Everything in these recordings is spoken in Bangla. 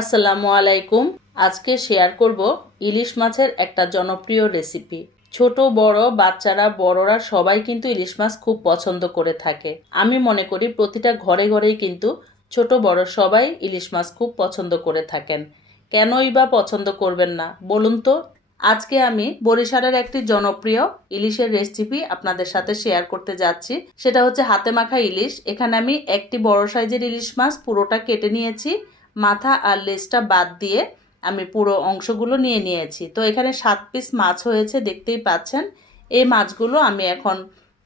আসসালামু আলাইকুম। আজকে শেয়ার করব ইলিশ মাছের একটা জনপ্রিয় রেসিপি ছোট, বড়, বাচ্চারা, বড়রা সবাই কিন্তু ইলিশ মাছ খুব পছন্দ করে থাকে। আমি মনে করি প্রতিটা ঘরে ঘরেই কিন্তু ছোট, বড় সবাই ইলিশ মাছ খুব পছন্দ করে থাকেন। কেনই বা পছন্দ করবেন না? বলুন তো। আজকে আমি বরিশালের একটি জনপ্রিয় ইলিশের রেসিপি আপনাদের সাথে শেয়ার করতে যাচ্ছি। সেটা হচ্ছে হাতে মাখা ইলিশ। এখানে আমি একটি বড় সাইজের ইলিশ মাছ পুরোটা কেটে নিয়েছি। মাথা আর লেজটা বাদ দিয়ে আমি পুরো অংশগুলো নিয়ে নিয়েছি। তো এখানে সাত পিস মাছ হয়েছে, দেখতেই পাচ্ছেন। এই মাছগুলো আমি এখন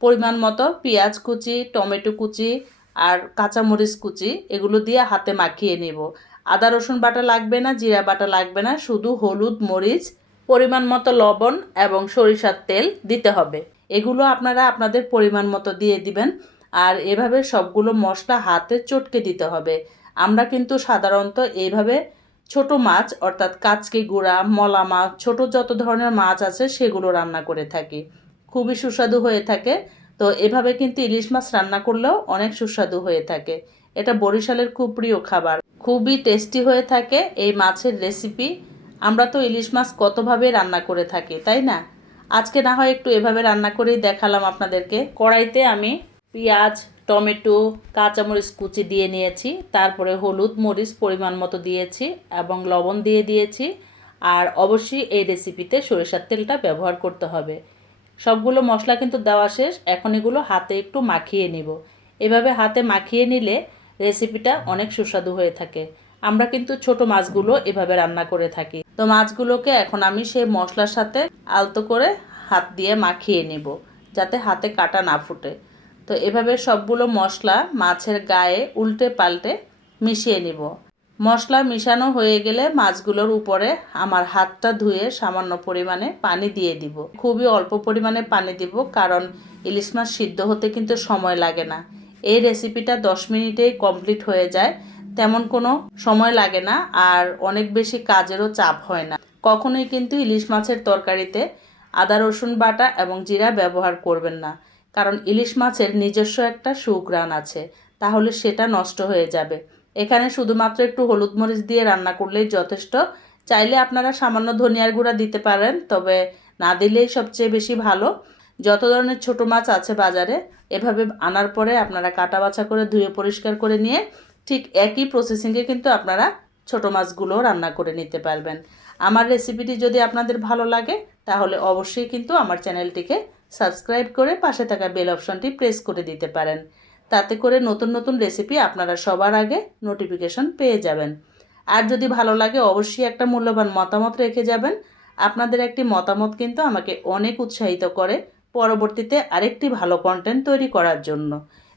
পরিমাণ মতো পেঁয়াজ কুচি, টমেটো কুচি আর কাঁচামরিচ কুচি এগুলো দিয়ে হাতে মাখিয়ে নেব। আদা, রসুন বাটা লাগবে না, জিরা বাটা লাগবে না, শুধু হলুদ, মরিচ, পরিমাণ মতো লবণ এবং সরিষার তেল দিতে হবে। এগুলো আপনারা আপনাদের পরিমাণ মতো দিয়ে দিবেন আর এভাবে সবগুলো মশলা হাতে চটকে দিতে হবে। আমরা কিন্তু সাধারণত এইভাবে ছোট মাছ, অর্থাৎ কাচকি গুঁড়া, মলা মাছ, ছোট যত ধরনের মাছ আছে সেগুলো রান্না করে থাকি। খুবই সুস্বাদু হয়ে থাকে। তো এভাবে কিন্তু ইলিশ মাছ রান্না করলেও অনেক সুস্বাদু হয়ে থাকে। এটা বরিশালের খুব প্রিয় খাবার। খুবই টেস্টি হয়ে থাকে এই মাছের রেসিপি। আমরা তো ইলিশ মাছ কতভাবে রান্না করে থাকি, তাই না? আজকে না হয় একটু এভাবে রান্না করেই দেখালাম আপনাদেরকে। কড়াইতে আমি পেঁয়াজ টমেটো, কাঁচামরিচ কুচি দিয়ে নিয়েছি, তারপরে হলুদ মরিচ পরিমাণ মতো দিয়েছি এবং লবণ দিয়ে দিয়েছি। আর অবশ্যই এই রেসিপিতে সরিষার তেলটা ব্যবহার করতে হবে। সবগুলো মশলা কিন্তু দেওয়া শেষ, এখন এগুলো হাতে একটু মাখিয়ে নিব। এভাবে হাতে মাখিয়ে নিলে রেসিপিটা অনেক সুস্বাদু হয়ে থাকে। আমরা কিন্তু ছোট মাছগুলো এভাবে রান্না করে থাকি। তো মাছগুলোকে এখন আমি সেই মশলার সাথে আলতো করে হাত দিয়ে মাখিয়ে নেব, যাতে হাতে কাটা না ফুটে। তো এভাবে সবগুলো মশলা মাছের গায়ে উল্টে পাল্টে মিশিয়ে নিব। মশলা মিশানো হয়ে গেলে মাছগুলোর উপরে আমার হাতটা ধুয়ে সামান্য পরিমাণে পানি দিয়ে দিব। খুবই অল্প পরিমাণে পানি দিব কারণ ইলিশ মাছ সিদ্ধ হতে কিন্তু সময় লাগে না। এই রেসিপিটা দশ মিনিটেই কমপ্লিট হয়ে যায়, তেমন কোনো সময় লাগে না আর অনেক বেশি কাজেরও চাপ হয় না। কখনোই কিন্তু ইলিশ মাছের তরকারিতে আদা রসুন বাটা এবং জিরা ব্যবহার করবেন না। কারণ ইলিশ মাছের নিজস্ব একটা সুগ্রাণ আছে, তাহলে সেটা নষ্ট হয়ে যাবে। এখানে শুধুমাত্র একটু হলুদ মরিচ দিয়ে রান্না করলেই যথেষ্ট। চাইলে আপনারা সামান্য ধনিয়ার গুঁড়া দিতে পারেন, তবে না দিলেই সবচেয়ে বেশি ভালো। যত ধরনের ছোট মাছ আছে বাজারে, এভাবে আনার পরে আপনারা কাটা বাছা করে ধুয়ে পরিষ্কার করে নিয়ে ঠিক একই প্রসেসিংয়ে কিন্তু আপনারা ছোট মাছগুলো রান্না করে নিতে পারবেন। আমার রেসিপিটি যদি আপনাদের ভালো লাগে, তাহলে অবশ্যই কিন্তু আমার চ্যানেলটিকে সাবস্ক্রাইব করে পাশে থাকা বেল অপশনটি প্রেস করে দিতে পারেন। তাতে করে নতুন নতুন রেসিপি আপনারা সবার আগে নোটিফিকেশন পেয়ে যাবেন। আর যদি ভালো লাগে, অবশ্যই একটা মূল্যবান মতামত রেখে যাবেন। আপনাদের একটি মতামত কিন্তু আমাকে অনেক উৎসাহিত করে পরবর্তীতে আরেকটি ভালো কন্টেন্ট তৈরি করার জন্য।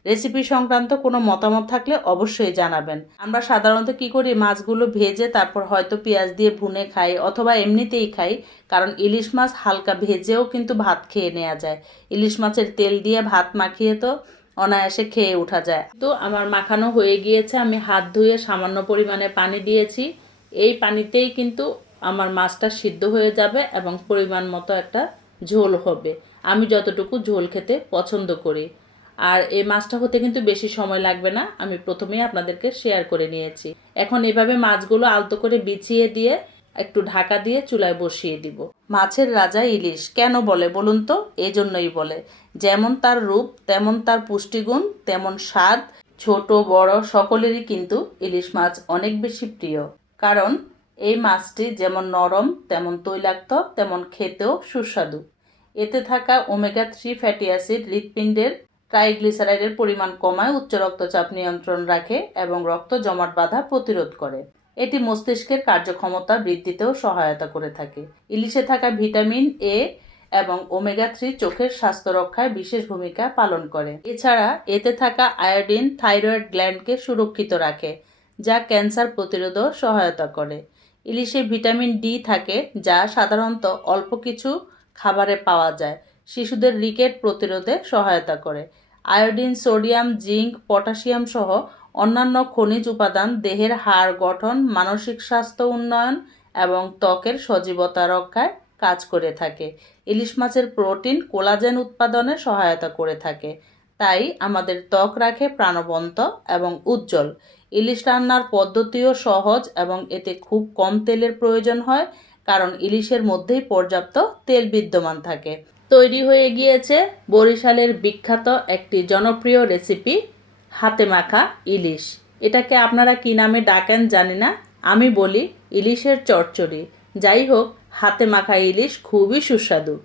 রেসিপি সংক্রান্ত কোনো মতামত থাকলে অবশ্যই জানাবেন। আমরা সাধারণত কি করি? মাছগুলো ভেজে তারপর হয়তো পেঁয়াজ দিয়ে ভুনে খাই অথবা এমনিতেই খাই, কারণ ইলিশ মাছ হালকা ভেজেও কিন্তু ভাত খেয়ে নেওয়া যায়। ইলিশ মাছের তেল দিয়ে ভাত মাখিয়ে তো অনায়াসে খেয়ে ওঠা যায়। তো আমার মাখানো হয়ে গিয়েছে, আমি হাত ধুয়ে সামান্য পরিমাণে পানি দিয়েছি। এই পানিতেই কিন্তু আমার মাছটা সিদ্ধ হয়ে যাবে এবং পরিমাণ মতো একটা ঝোল হবে। আমি যতটুকু ঝোল খেতে পছন্দ করি। আর এই মাছটা হতে কিন্তু বেশি সময় লাগবে না। আমি প্রথমেই আপনাদেরকে শেয়ার করে নিয়েছি। এখন এভাবে মাছগুলো আলতো করে বিছিয়ে দিয়ে একটু ঢাকা দিয়ে চুলায় বসিয়ে দিব। মাছের রাজা ইলিশ কেন বলে বলুন তো? এজন্যই বলে। যেমন তার রূপ, তেমন তার পুষ্টিগুণ, তেমন স্বাদ, ছোট, বড় সকলেরই কিন্তু ইলিশ মাছ অনেক বেশি প্রিয়। কারণ এই মাছটি যেমন নরম, তেমন তৈলাক্ত, তেমন খেতেও সুস্বাদু। এতে থাকা ওমেগা থ্রি ফ্যাটি অ্যাসিড হৃৎপিণ্ডের ট্রাইগ্লিসারাইডের পরিমাণ কমায়, উচ্চ রক্তচাপ নিয়ন্ত্রণ রাখে এবং রক্ত জমাট বাধা প্রতিরোধ করে। এটি মস্তিষ্কের কার্যক্ষমতা বৃদ্ধিতেও সহায়তা করে থাকে। ইলিশে থাকা ভিটামিন এ এবং ওমেগা থ্রি চোখের স্বাস্থ্য রক্ষায় বিশেষ ভূমিকা পালন করে। এছাড়া, এতে থাকা আয়োডিন থাইরয়েড গ্ল্যান্ডকে সুরক্ষিত রাখে, যা ক্যান্সার প্রতিরোধও সহায়তা করে। ইলিশে ভিটামিন ডি থাকে, যা সাধারণত অল্প কিছু খাবারে পাওয়া যায় শিশুদের রিকেট প্রতিরোধে সহায়তা করে। আয়োডিন, সোডিয়াম, জিঙ্ক, পটাশিয়াম সহ অন্যান্য খনিজ উপাদান দেহের হাড় গঠন, মানসিক স্বাস্থ্য উন্নয়ন এবং ত্বকের সজীবতা রক্ষায় কাজ করে থাকে। ইলিশ মাছের প্রোটিন কোলাজেন উৎপাদনে সহায়তা করে থাকে। তাই আমাদের ত্বক রাখে প্রাণবন্ত এবং উজ্জ্বল। ইলিশ রান্নার পদ্ধতিও সহজ এবং এতে খুব কম তেলের প্রয়োজন হয়, কারণ ইলিশের মধ্যেই পর্যাপ্ত তেল বিদ্যমান থাকে। তৈরি হয়ে গিয়েছে বরিশালের বিখ্যাত একটি জনপ্রিয় রেসিপি হাতে মাখা ইলিশ। এটাকে আপনারা কী নামে ডাকেন জানি না, আমি বলি ইলিশের চচ্চড়ি। যাই হোক, হাতে মাখা ইলিশ খুবই সুস্বাদু।